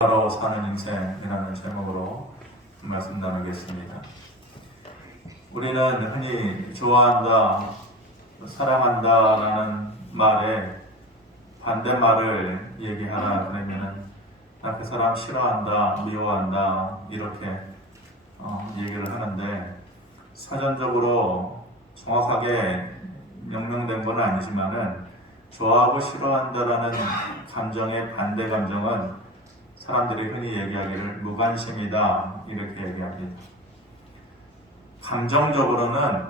바로 사는 인생이라는 제목으로 말씀 나누겠습니다. 우리는 흔히 좋아한다, 사랑한다라는 말에 반대말을 얘기하라 그러면은 나 그 사람 싫어한다, 미워한다 이렇게 얘기를 하는데, 사전적으로 정확하게 명명된 건 아니지만은 좋아하고 싫어한다라는 감정의 반대 감정은 사람들이 흔히 얘기하기를 무관심이다 이렇게 얘기합니다. 감정적으로는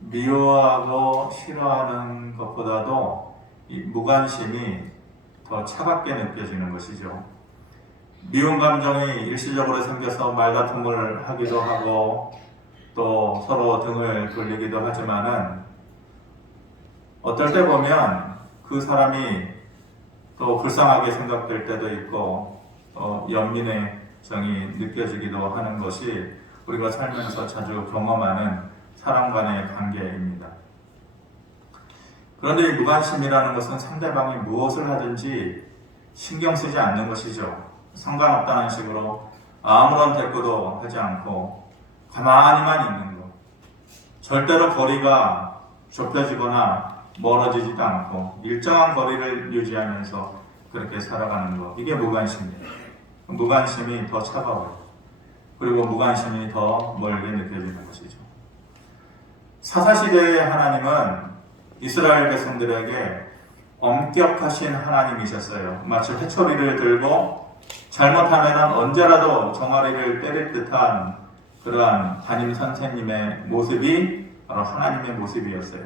미워하고 싫어하는 것보다도 이 무관심이 더 차갑게 느껴지는 것이죠. 미운 감정이 일시적으로 생겨서 말다툼을 하기도 하고 또 서로 등을 돌리기도 하지만은 어떨 때 보면 그 사람이 또 불쌍하게 생각될 때도 있고 연민의 정이 느껴지기도 하는 것이 우리가 살면서 자주 경험하는 사람 간의 관계입니다. 그런데 이 무관심이라는 것은 상대방이 무엇을 하든지 신경 쓰지 않는 것이죠. 상관없다는 식으로 아무런 대꾸도 하지 않고 가만히만 있는 것. 절대로 거리가 좁혀지거나 멀어지지도 않고 일정한 거리를 유지하면서 그렇게 살아가는 것. 이게 무관심이에요. 무관심이 더 차가워요. 그리고 무관심이 더 멀게 느껴지는 것이죠. 사사시대의 하나님은 이스라엘 백성들에게 엄격하신 하나님이셨어요. 마치 회초리를 들고 잘못하면 언제라도 정아리를 때릴 듯한 그러한 담임 선생님의 모습이 바로 하나님의 모습이었어요.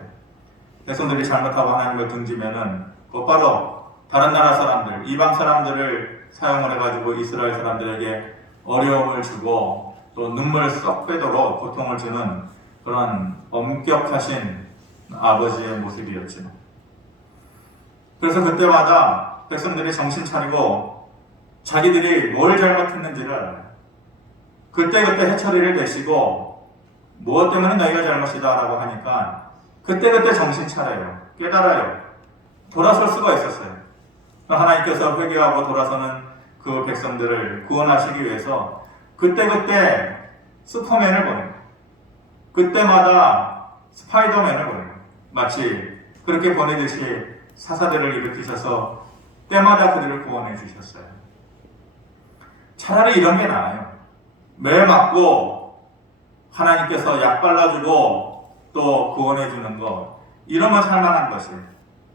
백성들이 잘못하고 하나님을 등지면은 곧바로 다른 나라 사람들, 이방 사람들을 사용을 해가지고 이스라엘 사람들에게 어려움을 주고 또 눈물 쏙 빼도록 고통을 주는 그런 엄격하신 아버지의 모습이었죠. 그래서 그때마다 백성들이 정신 차리고 자기들이 뭘 잘못했는지를 알아요. 그때그때 해처리를 대시고 무엇 때문에 너희가 잘못이다 라고 하니까 그때그때 정신 차려요. 깨달아요. 돌아설 수가 있었어요. 하나님께서 회개하고 돌아서는 그 백성들을 구원하시기 위해서 그때그때 슈퍼맨을 보내요. 그때마다 스파이더맨을 보내요. 마치 그렇게 보내듯이 사사들을 일으키셔서 때마다 그들을 구원해 주셨어요. 차라리 이런 게 나아요. 매 맞고 하나님께서 약 발라주고 또 구원해 주는 것, 이러면 살만한 것이에요.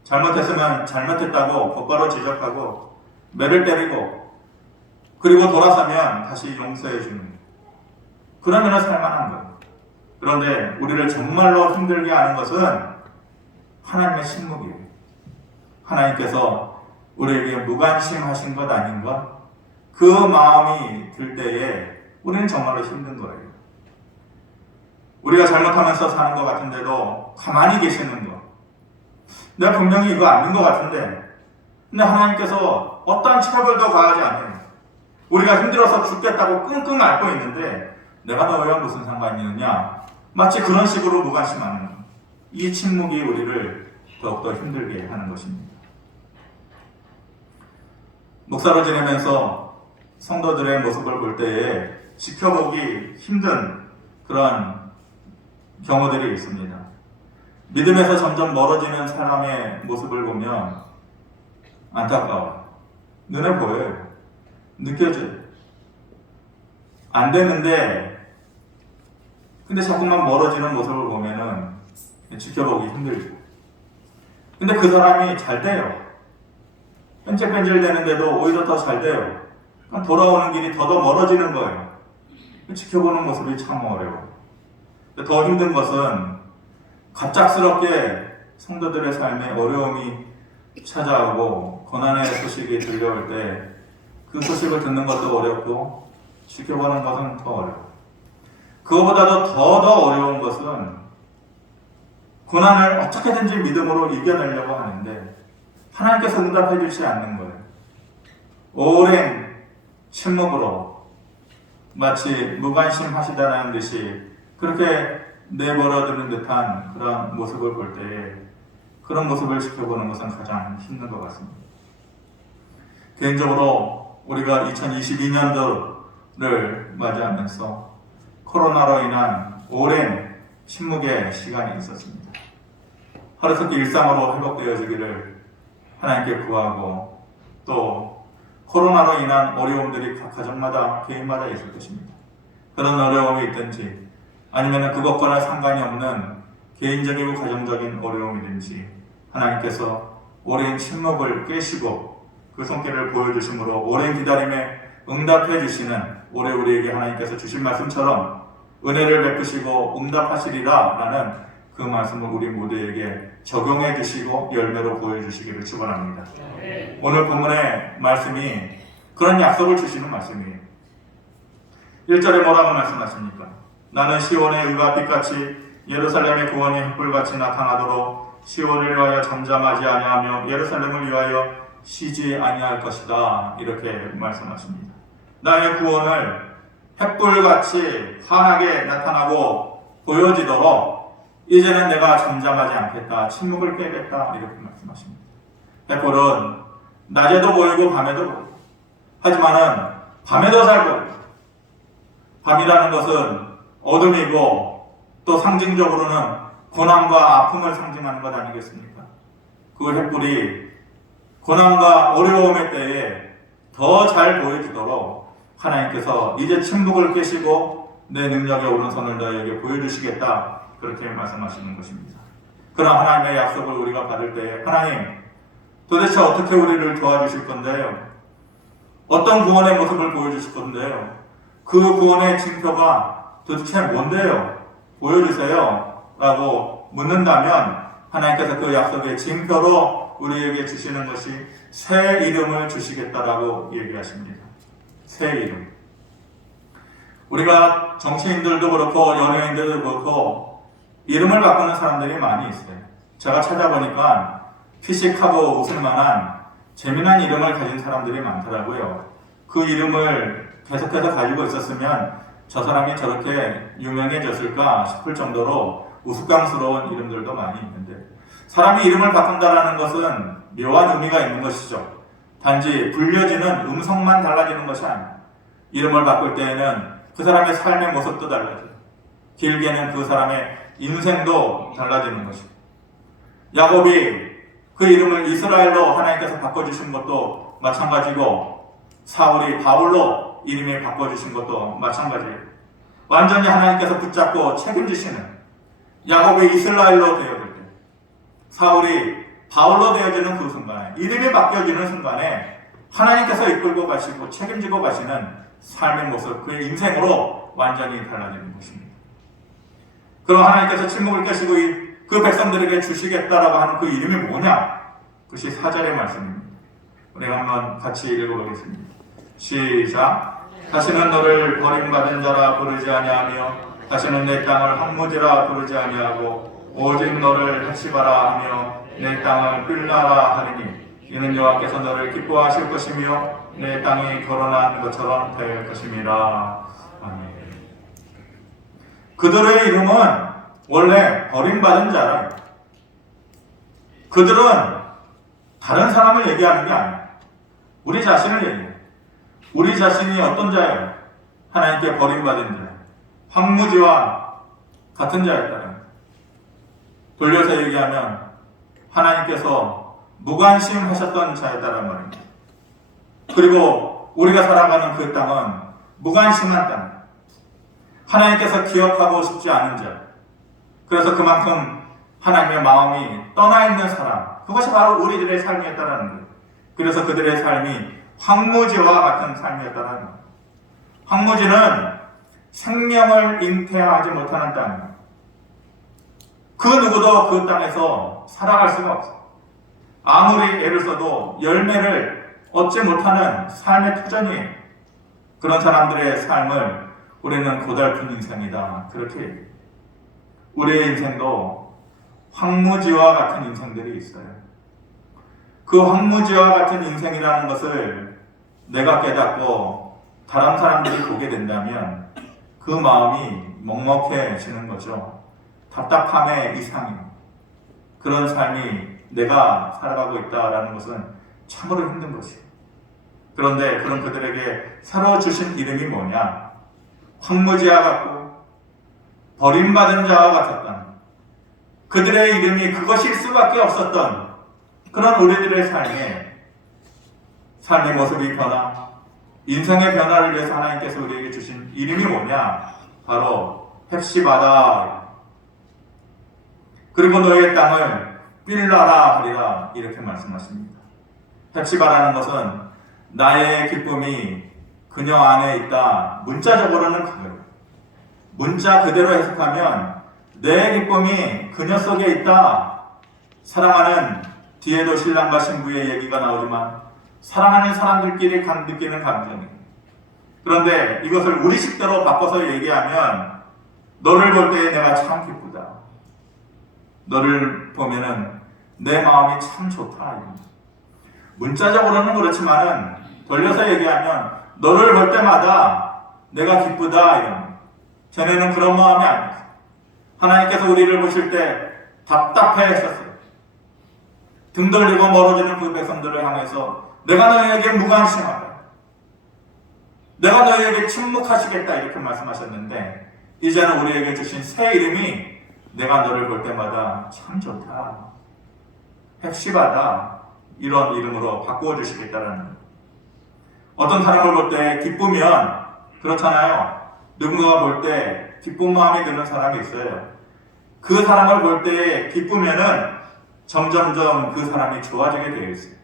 잘못했으면 잘못했다고 곧바로 지적하고 매를 때리고 그리고 돌아서면 다시 용서해 주는 거예요. 그러면 살만한 거예요. 그런데 우리를 정말로 힘들게 하는 것은 하나님의 신목이에요. 하나님께서 우리에게 무관심하신 것 아닌가? 그 마음이 들 때에 우리는 정말로 힘든 거예요. 우리가 잘못하면서 사는 것 같은데도 가만히 계시는 것. 내가 분명히 이거 아닌 것 같은데, 근데 하나님께서 어떠한 처벌도 가하지 않아요. 우리가 힘들어서 죽겠다고 끙끙 앓고 있는데 내가 너와 무슨 상관이 있느냐? 마치 그런 식으로 무관심하는 것. 이 침묵이 우리를 더욱더 힘들게 하는 것입니다. 목사로 지내면서 성도들의 모습을 볼 때에 지켜보기 힘든 그런 경우들이 있습니다. 믿음에서 점점 멀어지는 사람의 모습을 보면 안타까워요. 눈에 보여요. 느껴져요. 안 되는데 근데 자꾸만 멀어지는 모습을 보면은 지켜보기 힘들죠. 근데 그 사람이 잘 돼요. 뺀질뺀질 되는데도 오히려 더 잘 돼요. 돌아오는 길이 더 멀어지는 거예요. 지켜보는 모습이 참 어려워요. 더 힘든 것은 갑작스럽게 성도들의 삶에 어려움이 찾아오고 고난의 소식이 들려올 때 그 소식을 듣는 것도 어렵고 지켜보는 것은 더 어려워요. 그거보다도 더 어려운 것은 고난을 어떻게든지 믿음으로 이겨내려고 하는데 하나님께서 응답해 주시지 않는 거예요. 오랜 침묵으로 마치 무관심하시다는 듯이 그렇게 내버려두는 듯한 그런 모습을 볼 때에 그런 모습을 지켜보는 것은 가장 힘든 것 같습니다. 개인적으로 우리가 2022년도를 맞이하면서 코로나로 인한 오랜 침묵의 시간이 있었습니다. 하루속히 일상으로 회복되어지기를 하나님께 구하고, 또 코로나로 인한 어려움들이 각 가정마다 개인마다 있을 것입니다. 그런 어려움이 있든지 아니면 그것과는 상관이 없는 개인적이고 가정적인 어려움이든지 하나님께서 오랜 침묵을 깨시고 그 손길을 보여주심으로 오랜 기다림에 응답해 주시는, 올해 우리에게 하나님께서 주신 말씀처럼 은혜를 베푸시고 응답하시리라 라는 그 말씀을 우리 모두에게 적용해 주시고 열매로 보여주시기를 축원합니다. 오늘 본문의 말씀이 그런 약속을 주시는 말씀이에요. 1절에 뭐라고 말씀하십니까? 나는 시온의 의가 빛같이 예루살렘의 구원이 햇불같이 나타나도록 시온을 위하여 잠잠하지 아니하며 예루살렘을 위하여 쉬지 아니할 것이다. 이렇게 말씀하십니다. 나의 구원을 햇불같이 환하게 나타나고 보여지도록 이제는 내가 잠잠하지 않겠다. 침묵을 깨겠다. 이렇게 말씀하십니다. 햇불은 낮에도 보이고 밤에도 보이고, 하지만은 밤에도 잘 보이고, 밤이라는 것은 어둠이고 또 상징적으로는 고난과 아픔을 상징하는 것 아니겠습니까? 그 햇불이 고난과 어려움의 때에 더 잘 보여지도록 하나님께서 이제 침묵을 깨시고 내 능력의 오른손을 너에게 보여주시겠다. 그렇게 말씀하시는 것입니다. 그런 하나님의 약속을 우리가 받을 때 하나님 도대체 어떻게 우리를 도와주실 건데요? 어떤 구원의 모습을 보여주실 건데요? 그 구원의 징표가 도대체 뭔데요? 보여주세요. 라고 묻는다면 하나님께서 그 약속의 징표로 우리에게 주시는 것이 새 이름을 주시겠다라고 얘기하십니다. 새 이름. 우리가 정치인들도 그렇고 연예인들도 그렇고 이름을 바꾸는 사람들이 많이 있어요. 제가 찾아보니까 피식하고 웃을 만한 재미난 이름을 가진 사람들이 많더라고요. 그 이름을 계속해서 가지고 있었으면 저 사람이 저렇게 유명해졌을까 싶을 정도로 우스꽝스러운 이름들도 많이 있는데, 사람이 이름을 바꾼다는 것은 묘한 의미가 있는 것이죠. 단지 불려지는 음성만 달라지는 것이 아닙니다. 이름을 바꿀 때에는 그 사람의 삶의 모습도 달라져요. 길게는 그 사람의 인생도 달라지는 것입니다. 야곱이 그 이름을 이스라엘로 하나님께서 바꿔주신 것도 마찬가지고, 사울이 바울로 이름을 바꿔주신 것도 마찬가지예요. 완전히 하나님께서 붙잡고 책임지시는, 야곱이 이스라엘로 되어질 때, 사울이 바울로 되어지는 그 순간에, 이름이 바뀌어지는 순간에 하나님께서 이끌고 가시고 책임지고 가시는 삶의 모습, 그의 인생으로 완전히 달라지는 것입니다. 그럼 하나님께서 침묵을 깨시고 그 백성들에게 주시겠다라고 하는 그 이름이 뭐냐? 그것이 4절의 말씀입니다. 우리가 한번 같이 읽어보겠습니다. 시작. 다시는 너를 버림받은 자라 부르지 아니하며 다시는 내 땅을 황무지라 부르지 아니하고 오직 너를 헷시바라 하며 내 땅을 빌라라 하리니 이는 여호와께서 너를 기뻐하실 것이며 내 땅이 거론한 것처럼 될 것임이라. 아멘. 그들의 이름은 원래 버림받은 자라. 그들은 다른 사람을 얘기하는 게 아니에요. 우리 자신을 얘기해요. 우리 자신이 어떤 자예요? 하나님께 버림받은 자, 황무지와 같은 자였다는. 돌려서 얘기하면 하나님께서 무관심하셨던 자였다는 말입니다. 그리고 우리가 살아가는 그 땅은 무관심한 땅, 하나님께서 기억하고 싶지 않은 자. 그래서 그만큼 하나님의 마음이 떠나 있는 사람, 그것이 바로 우리들의 삶이었다는 거예요. 그래서 그들의 삶이 황무지와 같은 삶이었다는 거예요. 황무지는 생명을 잉태하지 못하는 땅입니다. 그 누구도 그 땅에서 살아갈 수가 없어요. 아무리 애를 써도 열매를 얻지 못하는 삶의 터전이에요. 그런 사람들의 삶을 우리는 고달픈 인생이다, 그렇게 얘기해요. 우리의 인생도 황무지와 같은 인생들이 있어요. 그 황무지와 같은 인생이라는 것을 내가 깨닫고 다른 사람들이 보게 된다면 그 마음이 먹먹해지는 거죠. 답답함의 이상이. 그런 삶이 내가 살아가고 있다는 것은 참으로 힘든 것이에요. 그런데 그런 그들에게 새로 주신 이름이 뭐냐? 황무지와 같고 버림받은 자와 같았던, 그들의 이름이 그것일 수밖에 없었던 그런 우리들의 삶의 모습이 변화, 인생의 변화를 위해서 하나님께서 우리에게 주신 이름이 뭐냐? 바로 헵시바다. 그리고 너희의 땅을 빌라라 하리라, 이렇게 말씀하십니다. 헵시바라는 것은 나의 기쁨이 그녀 안에 있다. 문자적으로는 그거예요. 문자 그대로 해석하면 내 기쁨이 그녀 속에 있다. 사랑하는, 뒤에도 신랑과 신부의 얘기가 나오지만 사랑하는 사람들끼리 느끼는 감정이에요. 그런데 이것을 우리식대로 바꿔서 얘기하면 너를 볼 때 내가 참 기쁘다. 너를 보면은 내 마음이 참 좋다. 문자적으로는 그렇지만은 돌려서 얘기하면 너를 볼 때마다 내가 기쁘다. 이런. 전에는 그런 마음이 아니었어요. 하나님께서 우리를 보실 때 답답해 했었어요. 등 돌리고 멀어지는 그 백성들을 향해서 내가 너희에게 무관심하다. 내가 너희에게 침묵하시겠다. 이렇게 말씀하셨는데 이제는 우리에게 주신 새 이름이 내가 너를 볼 때마다 참 좋다. 헵시바다. 이런 이름으로 바꾸어 주시겠다라는 거예요. 어떤 사람을 볼 때 기쁘면 그렇잖아요. 누군가가 볼 때 기쁜 마음이 드는 사람이 있어요. 그 사람을 볼 때 기쁘면은 점점점 그 사람이 좋아지게 되어 있어요.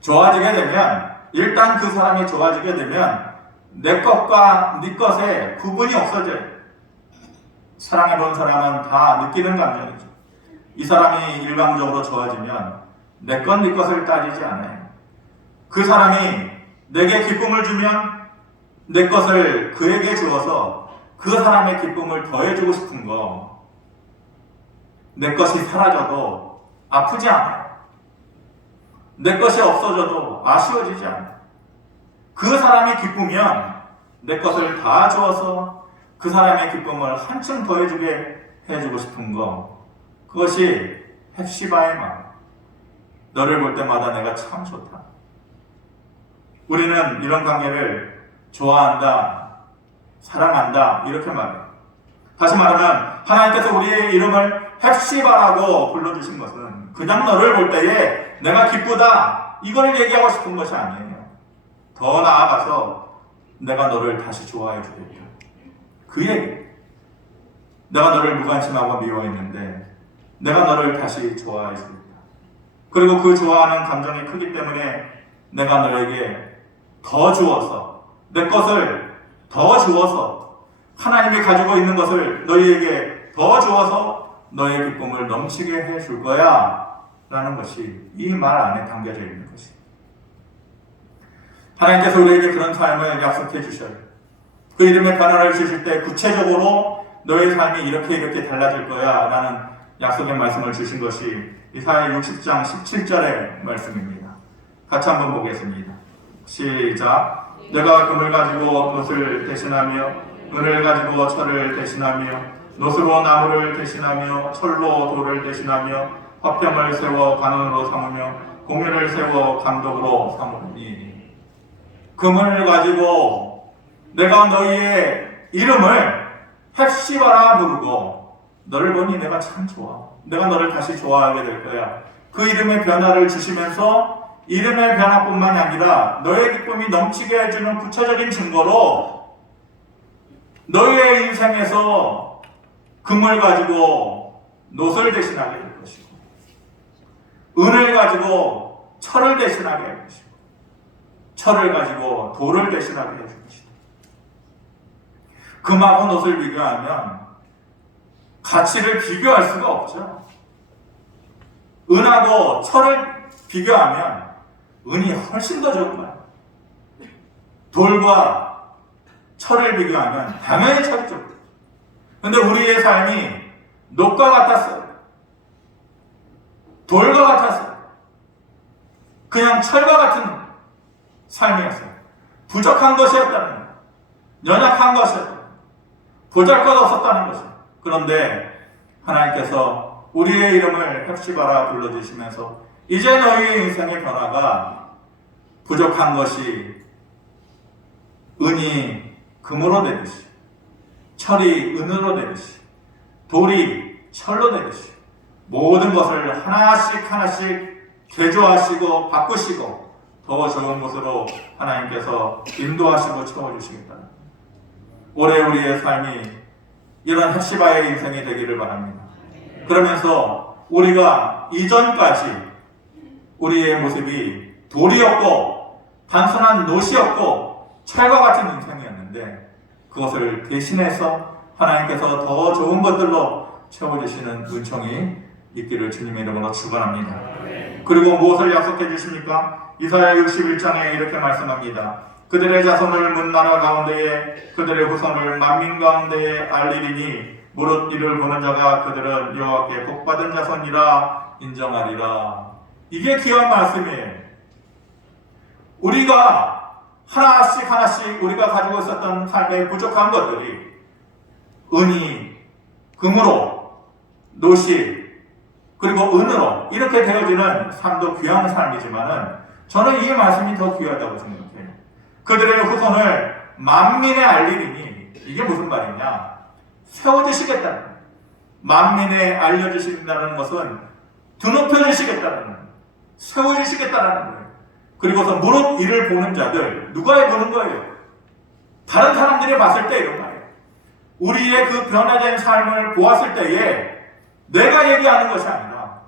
좋아지게 되면, 일단 그 사람이 좋아지게 되면 내 것과 네 것에 구분이 없어져요. 사랑해본 사람은 다 느끼는 감정이죠. 이 사람이 일방적으로 좋아지면 내 것, 네 것을 따지지 않아요. 그 사람이 내게 기쁨을 주면 내 것을 그에게 주어서 그 사람의 기쁨을 더해주고 싶은 거. 내 것이 사라져도 아프지 않아요. 내 것이 없어져도 아쉬워지지 않아요. 그 사람이 기쁘면 내 것을 다 주어서 그 사람의 기쁨을 한층 더해주게 해주고 싶은 거. 그것이 헵시바의 마음. 너를 볼 때마다 내가 참 좋다. 우리는 이런 관계를 좋아한다, 사랑한다, 이렇게 말해요. 다시 말하면 하나님께서 우리의 이름을 헵시바라고 불러주신 것은 그냥 너를 볼 때에 내가 기쁘다, 이걸 얘기하고 싶은 것이 아니에요. 더 나아가서 내가 너를 다시 좋아해 주겠다. 그 얘기. 내가 너를 무관심하고 미워했는데 내가 너를 다시 좋아해 주겠다. 그리고 그 좋아하는 감정이 크기 때문에 내가 너에게 더 주어서, 내 것을 더 주어서, 하나님이 가지고 있는 것을 너희에게 더 주어서 너의 기쁨을 넘치게 해줄 거야 라는 것이 이 말 안에 담겨져 있는 것이. 하나님께서 우리에게 그런 삶을 약속해 주셔요. 그 이름의 변화를 주실 때 구체적으로 너의 삶이 이렇게 달라질 거야 라는 약속의 말씀을 주신 것이 이사야 60장 17절의 말씀입니다. 같이 한번 보겠습니다. 시작. 내가 금을 가지고 놋을 대신하며 은을 가지고 철을 대신하며 놋으로 나무를 대신하며 철로 돌을 대신하며 화평을 세워 관원으로 삼으며 공의를 세워 감독으로 삼으니. 금을 가지고 내가 너희의 이름을 헵시바라 부르고 너를 보니 내가 참 좋아. 내가 너를 다시 좋아하게 될 거야. 그 이름의 변화를 주시면서 이름의 변화뿐만이 아니라 너의 기쁨이 넘치게 해주는 구체적인 증거로 너의 인생에서 금을 가지고 놋을 대신하게 될 것이고 은을 가지고 철을 대신하게 할 것이고 철을 가지고 돌을 대신하게 할 것이다. 금하고 놋을 비교하면 가치를 비교할 수가 없죠. 은하고 철을 비교하면 은이 훨씬 더 좋은 거야. 돌과 철을 비교하면 당연히 철이 좋고. 그런데 우리의 삶이 놋과 같았어요. 돌과 같았어요. 그냥 철과 같은 삶이었어요. 부족한 것이었다는 거예요. 연약한 것이었다는 거예요. 보잘것없었다는 것이에요. 그런데 하나님께서 우리의 이름을 헵시바라 불러주시면서 이제 너희의 인생의 변화가 부족한 것이 은이 금으로 되듯이, 철이 은으로 되듯이, 돌이 철로 되듯이 모든 것을 하나씩 하나씩 개조하시고 바꾸시고 더 좋은 곳으로 하나님께서 인도하시고 채워주시겠다. 올해 우리의 삶이 이런 헵시바의 인생이 되기를 바랍니다. 그러면서 우리가 이전까지 우리의 모습이 돌이었고 단순한 노시였고 철과 같은 인생이었는데 그것을 대신해서 하나님께서 더 좋은 것들로 채워주시는 은총이 있기를 주님의 이름으로 축원합니다. 그리고 무엇을 약속해 주십니까? 이사야 61장에 이렇게 말씀합니다. 그들의 자손을 문나라 가운데에 그들의 후손을 만민 가운데에 알리리니 무릇 이를 보는 자가 그들은 여호와께 복받은 자손이라 인정하리라. 이게 귀한 말씀이에요. 우리가 하나씩 하나씩 우리가 가지고 있었던 삶의 부족한 것들이 은이 금으로, 노시, 그리고 은으로 이렇게 되어지는 삶도 귀한 삶이지만은 저는 이 말씀이 더 귀하다고 생각해요. 그들의 후손을 만민에 알리리니 이게 무슨 말이냐? 세워주시겠다는 거예요. 만민에 알려주신다는 것은 드높여주시겠다는 거예요. 세워주시겠다는 거예요. 그리고서 무릇 이를 보는 자들, 누가 보는 거예요? 다른 사람들이 봤을 때 이런 말이에요. 우리의 그 변화된 삶을 보았을 때에 내가 얘기하는 것이 아니라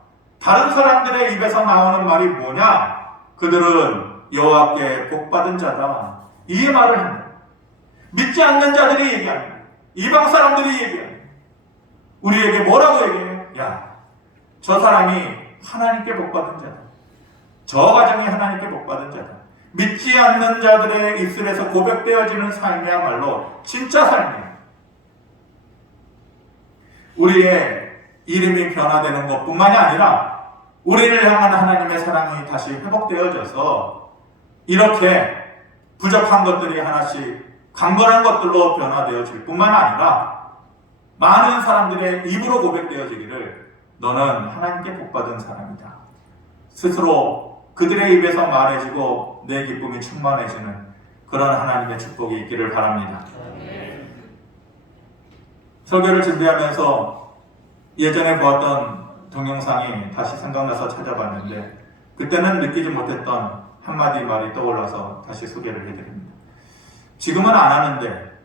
다른 사람들의 입에서 나오는 말이 뭐냐? 그들은 여호와께 복받은 자다. 이 말을 합니다. 믿지 않는 자들이 얘기합니다. 이방 사람들이 얘기합니다. 우리에게 뭐라고 얘기해요? 야, 저 사람이 하나님께 복받은 자다. 저 가정이 하나님께 복받은 자다. 믿지 않는 자들의 입술에서 고백되어지는 삶이야말로 진짜 삶이에요. 우리의 이름이 변화되는 것뿐만이 아니라 우리를 향한 하나님의 사랑이 다시 회복되어져서 이렇게 부족한 것들이 하나씩 강건한 것들로 변화되어질 뿐만 아니라 많은 사람들의 입으로 고백되어지기를 너는 하나님께 복받은 사람이다. 스스로 그들의 입에서 말해지고 내 기쁨이 충만해지는 그런 하나님의 축복이 있기를 바랍니다. 설교를 준비하면서 예전에 보았던 동영상이 다시 생각나서 찾아봤는데 그때는 느끼지 못했던 한마디 말이 떠올라서 다시 소개를 해드립니다. 지금은 안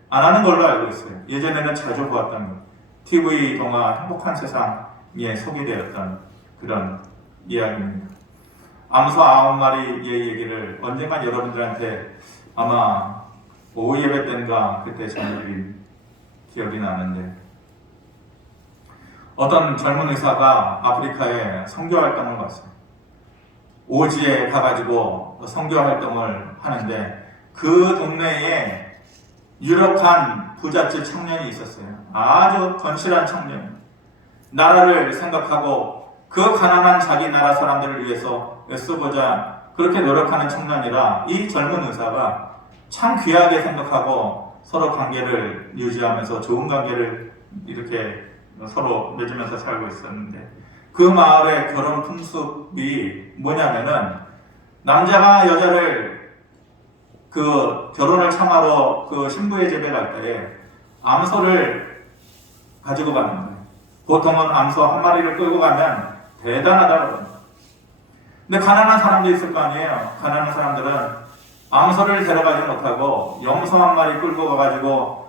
하는 걸로 알고 있어요. 예전에는 자주 보았던 TV 동화 행복한 세상에 소개되었던 그런 이야기입니다. 암소 9마리의 얘기를 언젠간 여러분들한테 아마 오후 예배 때인가 그때 전해드린 기억이 나는데 어떤 젊은 의사가 아프리카에 선교 활동을 갔어요. 오지에 가가지고 선교 활동을 하는데 그 동네에 유력한 부잣집 청년이 있었어요. 아주 건실한 청년. 나라를 생각하고 그 가난한 자기 나라 사람들을 위해서 애써보자 그렇게 노력하는 청년이라 이 젊은 의사가 참 귀하게 생각하고 서로 관계를 유지하면서 좋은 관계를 이렇게 서로 맺으면서 살고 있었는데 그 마을의 결혼 풍습이 뭐냐면은 남자가 여자를 그 결혼을 청하러 그 신부의 집에 갈 때에 암소를 가지고 가는 거예요. 보통은 암소 한 마리를 끌고 가면 대단하다고 합니다. 근데 가난한 사람도 있을 거 아니에요. 가난한 사람들은 암소를 데려가지 못하고 염소 한 마리 끌고 가가지고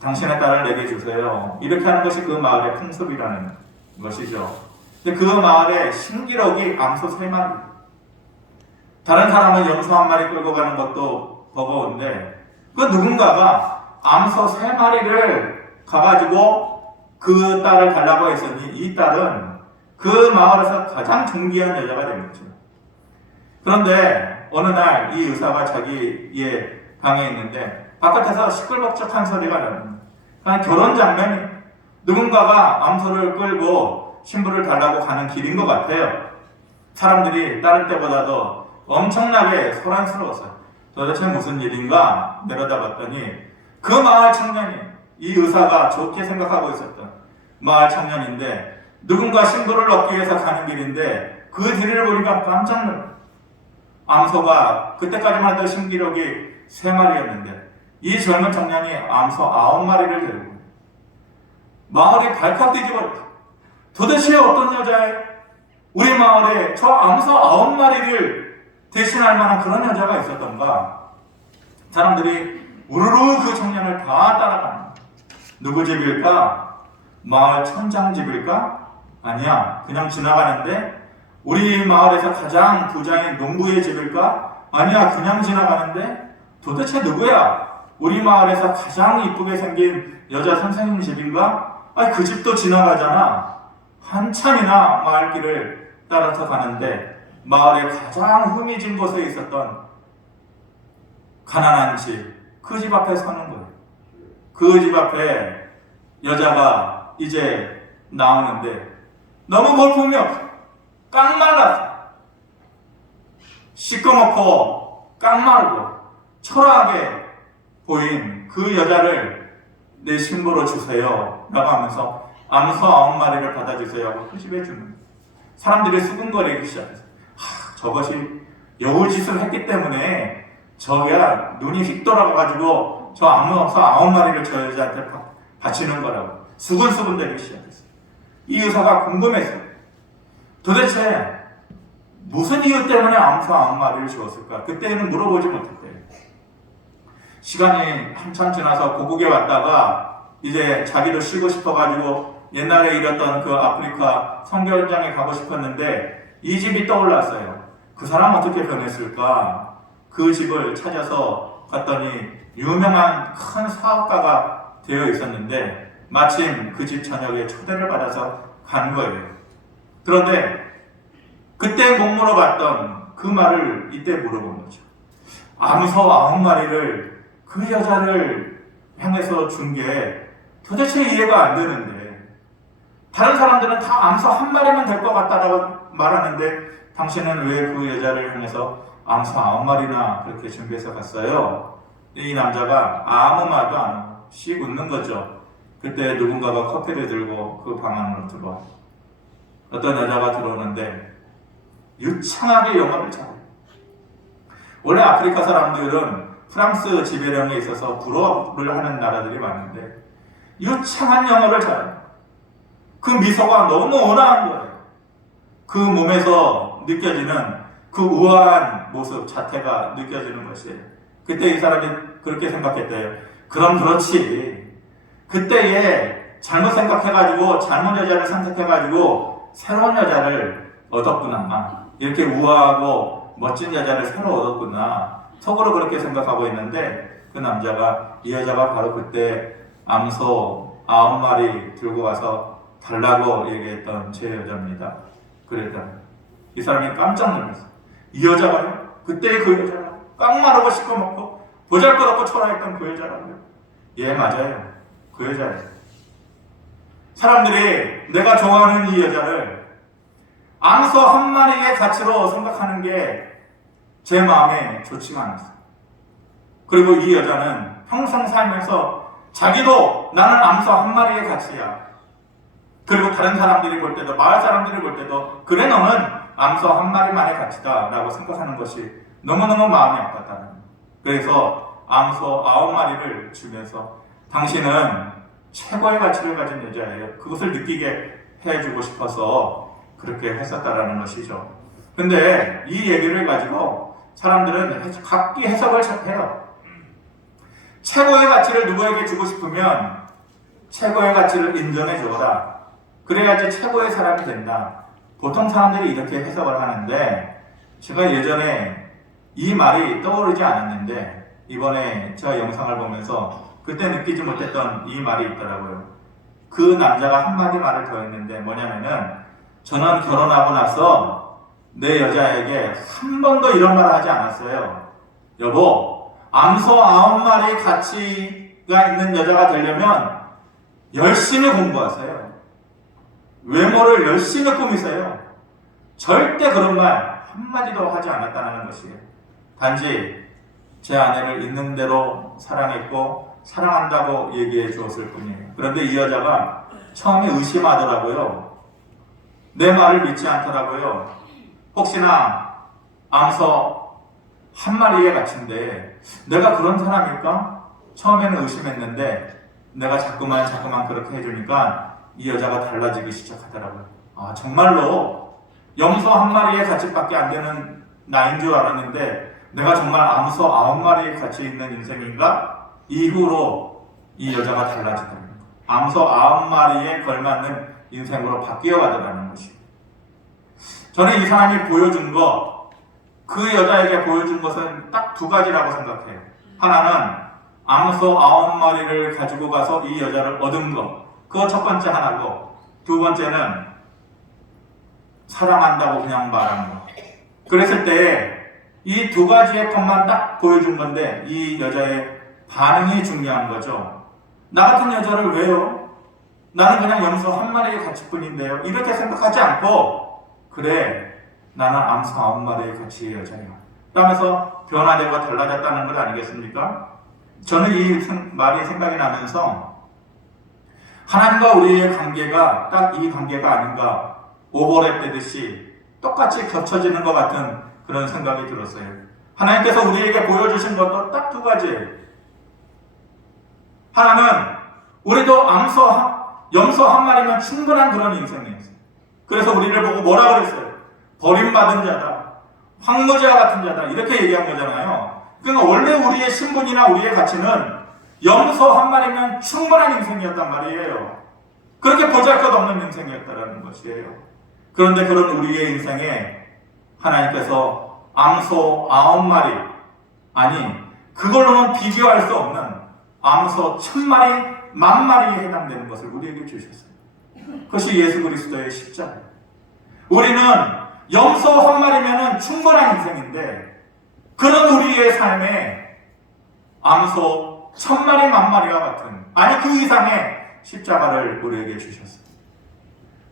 당신의 딸을 내게 주세요. 이렇게 하는 것이 그 마을의 풍습이라는 것이죠. 근데 그 마을에 신기록이 암소 3마리. 다른 사람은 염소 한 마리 끌고 가는 것도 버거운데 그 누군가가 암소 3마리를 가가지고 그 딸을 달라고 했으니 이 딸은 그 마을에서 가장 존귀한 여자가 된 거죠. 그런데 어느 날 이 의사가 자기의 방에 있는데 바깥에서 시끌벅적한 소리가 나는 그냥 결혼 장면이 누군가가 암소를 끌고 신부를 달라고 가는 길인 것 같아요. 사람들이 다른 때보다도 엄청나게 소란스러웠어요. 도대체 무슨 일인가 내려다봤더니 그 마을 청년이 이 의사가 좋게 생각하고 있었던 마을 청년인데 누군가 신부를 얻기 위해서 가는 길인데 그 뒤를 보니까 깜짝 놀랐어요. 암소가 그때까지만 해도 신기록이 3마리였는데 이 젊은 청년이 암소 9마리를 데리고 마을이 발칵 뒤집어. 도대체 어떤 여자애? 우리 마을에 저 암소 9마리를 대신할 만한 그런 여자가 있었던가? 사람들이 우르르 그 청년을 다 따라가는. 누구 집일까? 마을 천장 집일까? 아니야. 그냥 지나가는데 우리 마을에서 가장 부자인 농부의 집일까? 아니야. 그냥 지나가는데 도대체 누구야? 우리 마을에서 가장 이쁘게 생긴 여자 선생님 집인가? 아니 그 집도 지나가잖아. 한참이나 마을길을 따라서 가는데 마을의 가장 흥미진 곳에 있었던 가난한 집, 그 집 앞에 서는 거예요. 그 집 앞에 여자가 이제 나오는데 너무 볼품이 없어. 깡말랐어. 시꺼멓고 깡마르고 초라하게 보인 그 여자를 내 신부로 주세요 라고 하면서 암소 9마리를 받아주세요 하고 그 집에 주는 거예요. 사람들이 수근거리기 시작했어요. 저것이 여우짓을 했기 때문에 저기야 눈이 휙 돌아가가지고 저 암소 9마리를 저 여자한테 바치는 거라고 수근수근대기 시작했어요. 이 의사가 궁금했어요. 도대체 무슨 이유 때문에 암소 9마리를 주었을까? 그때는 물어보지 못했대요. 시간이 한참 지나서 고국에 왔다가 이제 자기도 쉬고 싶어가지고 옛날에 일했던 그 아프리카 선교 현장에 가고 싶었는데 이 집이 떠올랐어요. 그 사람 어떻게 변했을까? 그 집을 찾아서 갔더니 유명한 큰 사업가가 되어 있었는데 마침 그 집 저녁에 초대를 받아서 간 거예요. 그런데 그때 못 물어봤던 그 말을 이때 물어본 거죠. 암소 9마리를 그 여자를 향해서 준 게 도대체 이해가 안 되는데 다른 사람들은 다 암소 1마리면 될 것 같다라고 말하는데 당신은 왜 그 여자를 향해서 암소 9마리나 그렇게 준비해서 갔어요? 이 남자가 아무 말도 안 하고 씩 웃는 거죠. 그때 누군가가 커피를 들고 그 방 안으로 들어와. 어떤 여자가 들어오는데 유창하게 영어를 잘해요. 원래 아프리카 사람들은 프랑스 지배령에 있어서 불어를 하는 나라들이 많은데 유창한 영어를 잘해요. 그 미소가 너무 온화한 거예요. 그 몸에서 느껴지는 그 우아한 모습 자태가 느껴지는 것이에요. 그때 이 사람이 그렇게 생각했대요. 그럼 그렇지. 그때에 잘못 생각해가지고 잘못 여자를 선택해가지고 새로운 여자를 얻었구나. 이렇게 우아하고 멋진 여자를 새로 얻었구나. 속으로 그렇게 생각하고 있는데 그 남자가 이 여자가 바로 그때 암소 9마리 들고 가서 달라고 얘기했던 제 여자입니다. 그랬더니 이 사람이 깜짝 놀랐어요. 이 여자가요? 그때의 그 여자가 깡마르고 시꺼멓고 보잘것없고 초라했던 그 여자라고요? 예, 맞아요. 그 여자예요. 사람들이 내가 좋아하는 이 여자를 암소 1마리의 가치로 생각하는 게 제 마음에 좋지가 않았어요. 그리고 이 여자는 평생 살면서 자기도 나는 암소 1마리의 가치야. 그리고 다른 사람들이 볼 때도 마을 사람들이 볼 때도 그래 너는 암소 1마리만의 가치다 라고 생각하는 것이 너무너무 마음이 아팠다는. 그래서 암소 9마리를 주면서 당신은 최고의 가치를 가진 여자예요. 그것을 느끼게 해주고 싶어서 그렇게 했었다라는 것이죠. 근데 이 얘기를 가지고 사람들은 각기 해석을 해요. 최고의 가치를 누구에게 주고 싶으면 최고의 가치를 인정해 줘라. 그래야지 최고의 사람이 된다. 보통 사람들이 이렇게 해석을 하는데 제가 예전에 이 말이 떠오르지 않았는데 이번에 저 영상을 보면서 그때 느끼지 못했던 이 말이 있더라고요. 그 남자가 한마디 말을 더 했는데 뭐냐면은 저는 결혼하고 나서 내 여자에게 한 번도 이런 말을 하지 않았어요. 여보, 암소 9마리 가치가 있는 여자가 되려면 열심히 공부하세요. 외모를 열심히 꾸미세요. 절대 그런 말 한마디도 하지 않았다는 것이에요. 단지 제 아내를 있는 대로 사랑했고 사랑한다고 얘기해 주었을 뿐이에요. 그런데 이 여자가 처음에 의심하더라고요. 내 말을 믿지 않더라고요. 혹시나 암소 한 마리의 가치인데 내가 그런 사람일까? 처음에는 의심했는데 내가 자꾸만 그렇게 해주니까 이 여자가 달라지기 시작하더라고요. 아, 정말로 염소 한 마리의 가치밖에 안 되는 나인 줄 알았는데 내가 정말 암소 9마리의 가치 있는 인생인가? 이후로 이 여자가 달라지더라고요. 암소 9마리에 걸맞는 인생으로 바뀌어 가더라는 것이. 저는 이 사람이 보여준 것, 그 여자에게 보여준 것은 딱 두 가지라고 생각해요. 하나는 암소 9마리를 가지고 가서 이 여자를 얻은 것, 그거 첫 번째 하나고, 두 번째는 사랑한다고 그냥 말하는 것. 그랬을 때 이 두 가지의 것만 딱 보여준 건데 이 여자의 반응이 중요한 거죠. 나 같은 여자를 왜요? 나는 그냥 염소 한 마리의 가치뿐인데요. 이렇게 생각하지 않고 그래, 나는 암소 9마리의 가치의 여자야 그러면서 변화되고 달라졌다는 것 아니겠습니까? 저는 이 말이 생각이 나면서 하나님과 우리의 관계가 딱 이 관계가 아닌가, 오버랩 되듯이 똑같이 겹쳐지는 것 같은 그런 생각이 들었어요. 하나님께서 우리에게 보여주신 것도 딱 두 가지예요. 하나는 우리도 염소 한 마리면 충분한 그런 인생이었어요. 그래서 우리를 보고 뭐라 그랬어요? 버림받은 자다, 황무지와 같은 자다, 이렇게 얘기한 거잖아요. 그러니까 원래 우리의 신분이나 우리의 가치는 염소 한 마리면 충분한 인생이었단 말이에요. 그렇게 보잘것없는 인생이었다라는 것이에요. 그런데 그런 우리의 인생에 하나님께서 암소 9마리, 아니 그걸로는 비교할 수 없는 암소 1000마리, 10,000마리에 해당되는 것을 우리에게 주셨어요. 그것이 예수 그리스도의 십자가예요. 우리는 염소 한 마리면 충분한 인생인데 그런 우리의 삶에 암소 1000마리, 10,000마리와 같은, 아니 그 이상의 십자가를 우리에게 주셨어요.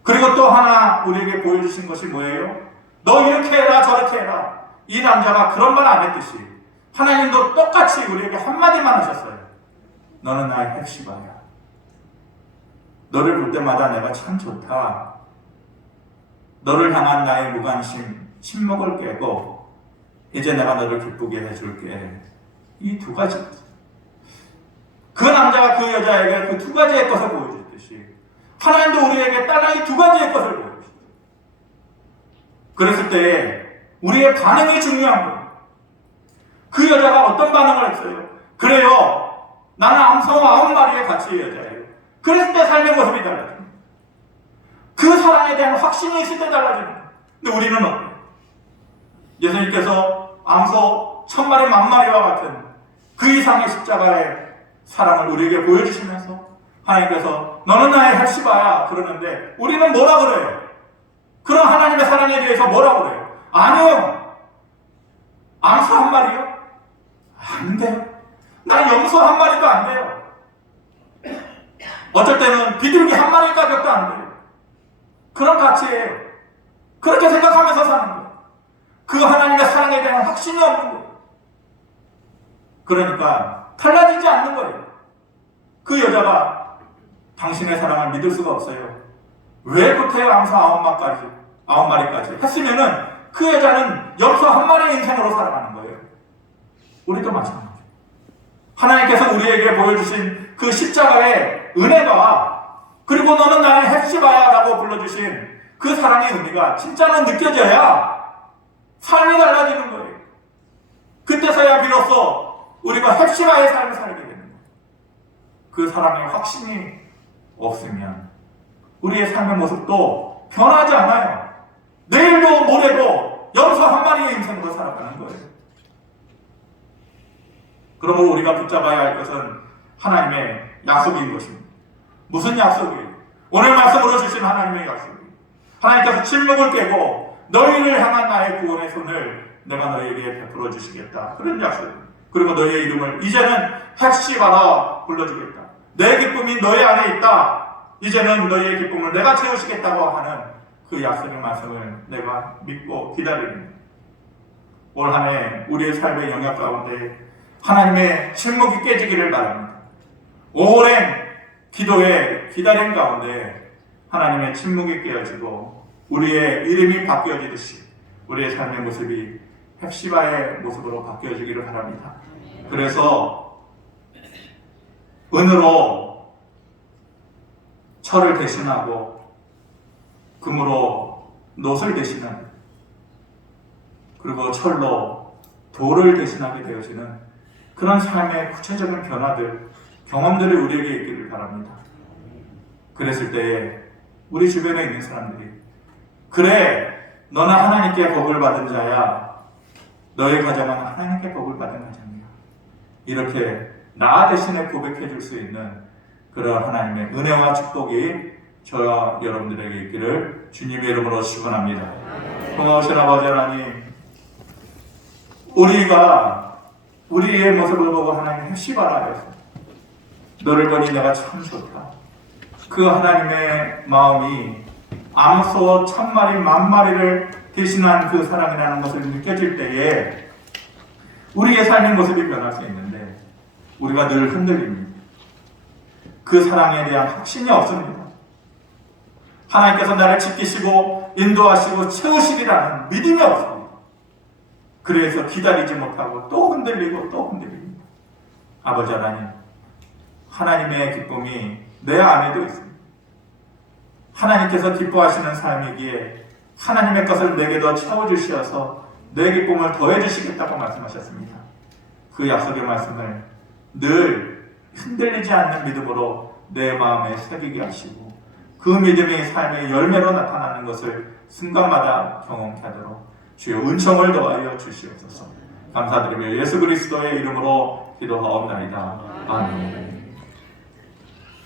그리고 또 하나 우리에게 보여주신 것이 뭐예요? 너 이렇게 해라 저렇게 해라. 이 남자가 그런 말 안 했듯이 하나님도 똑같이 우리에게 한마디만 하셨어요. 너는 나의 헵시바야. 너를 볼 때마다 내가 참 좋다. 너를 향한 나의 무관심, 침묵을 깨고 이제 내가 너를 기쁘게 해줄게. 이 두 가지. 그 남자가 그 여자에게 그 두 가지의 것을 보여줬듯이 하나님도 우리에게 딱 이 두 가지의 것을 보여주셨어요. 그랬을 때 우리의 반응이 중요한 거예요. 그 여자가 어떤 반응을 했어요? 그래요, 나는 암소 9마리의 가치의 여자예요. 그랬을 때 삶의 모습이 달라집니다. 그 사랑에 대한 확신이 있을 때 달라집니다. 근데 우리는 어때요? 예수님께서 암소 1000마리, 10,000마리와 같은 그 이상의 십자가의 사랑을 우리에게 보여주시면서 하나님께서 너는 나의 헵시바야 그러는데 우리는 뭐라 그래요? 그런 하나님의 사랑에 대해서 뭐라 그래요? 아니요, 암소 한 마리요? 안 돼요. 난 염소 한 마리도 안 돼요. 어쩔 때는 비둘기 한 마리 가격도 안 돼요. 그런 가치예요. 그렇게 생각하면서 사는 거예요. 그 하나님의 사랑에 대한 확신이 없는 거예요. 그러니까 달라지지 않는 거예요. 그 여자가 당신의 사랑을 믿을 수가 없어요. 왜 그때의 암소 9마리까지 했으면은 그 여자는 염소 한 마리의 인생으로 살아가는 거예요. 우리도 마찬가지예요. 하나님께서 우리에게 보여주신 그 십자가의 은혜가, 그리고 너는 나의 헵시바야 라고 불러주신 그 사랑의 의미가 진짜는 느껴져야 삶이 달라지는 거예요. 그때서야 비로소 우리가 헵시바의 삶을 살게 되는 거예요. 그 사랑의 확신이 없으면 우리의 삶의 모습도 변하지 않아요. 내일도 모레도 염소 한 마리의 인생으로 살아가는 거예요. 그러므로 우리가 붙잡아야 할 것은 하나님의 약속인 것입니다. 무슨 약속이에요? 오늘 말씀으로 주신 하나님의 약속이에요. 하나님께서 침묵을 깨고 너희를 향한 나의 구원의 손을 내가 너희에게 베풀어 주시겠다. 그런 약속입니다. 그리고 너희의 이름을 이제는 헵시바라 불러주겠다. 내 기쁨이 너희 안에 있다. 이제는 너희의 기쁨을 내가 채우시겠다고 하는 그 약속의 말씀을 내가 믿고 기다립니다. 올 한 해 우리의 삶의 영역 가운데 하나님의 침묵이 깨지기를 바랍니다. 오랜 기도의 기다림 가운데 하나님의 침묵이 깨어지고 우리의 이름이 바뀌어지듯이 우리의 삶의 모습이 헵시바의 모습으로 바뀌어지기를 바랍니다. 그래서 은으로 철을 대신하고 금으로 놋을 대신하는, 그리고 철로 돌을 대신하게 되어지는 그런 삶의 구체적인 변화들, 경험들이 우리에게 있기를 바랍니다. 그랬을 때에 우리 주변에 있는 사람들이, 그래, 너는 하나님께 복을 받은 자야. 너의 가정은 하나님께 복을 받은 가정이야. 이렇게 나 대신에 고백해 줄 수 있는 그런 하나님의 은혜와 축복이 저와 여러분들에게 있기를 주님의 이름으로 축원합니다. 고마우신 아버지 하나님, 우리가 우리의 모습을 보고 하나님 헵시바라 하여서 너를 보니 내가 참 좋다. 그 하나님의 마음이 암소 1000마리 10,000마리를 대신한 그 사랑이라는 것을 느껴질 때에 우리의 삶의 모습이 변할 수 있는데 우리가 늘 흔들립니다. 그 사랑에 대한 확신이 없습니다. 하나님께서 나를 지키시고 인도하시고 채우시리라는 믿음이 없습니다. 그래서 기다리지 못하고 또 흔들리고 또 흔들립니다. 아버지 하나님, 하나님의 기쁨이 내 안에도 있습니다. 하나님께서 기뻐하시는 삶이기에 하나님의 것을 내게 더 채워주시어서 내 기쁨을 더해주시겠다고 말씀하셨습니다. 그 약속의 말씀을 늘 흔들리지 않는 믿음으로 내 마음에 새기게 하시고 그 믿음이 삶의 열매로 나타나는 것을 순간마다 경험케 하도록 주여 은총을 더하여 주시옵소서. 감사드리며 예수 그리스도의 이름으로 기도하옵나이다. 아멘.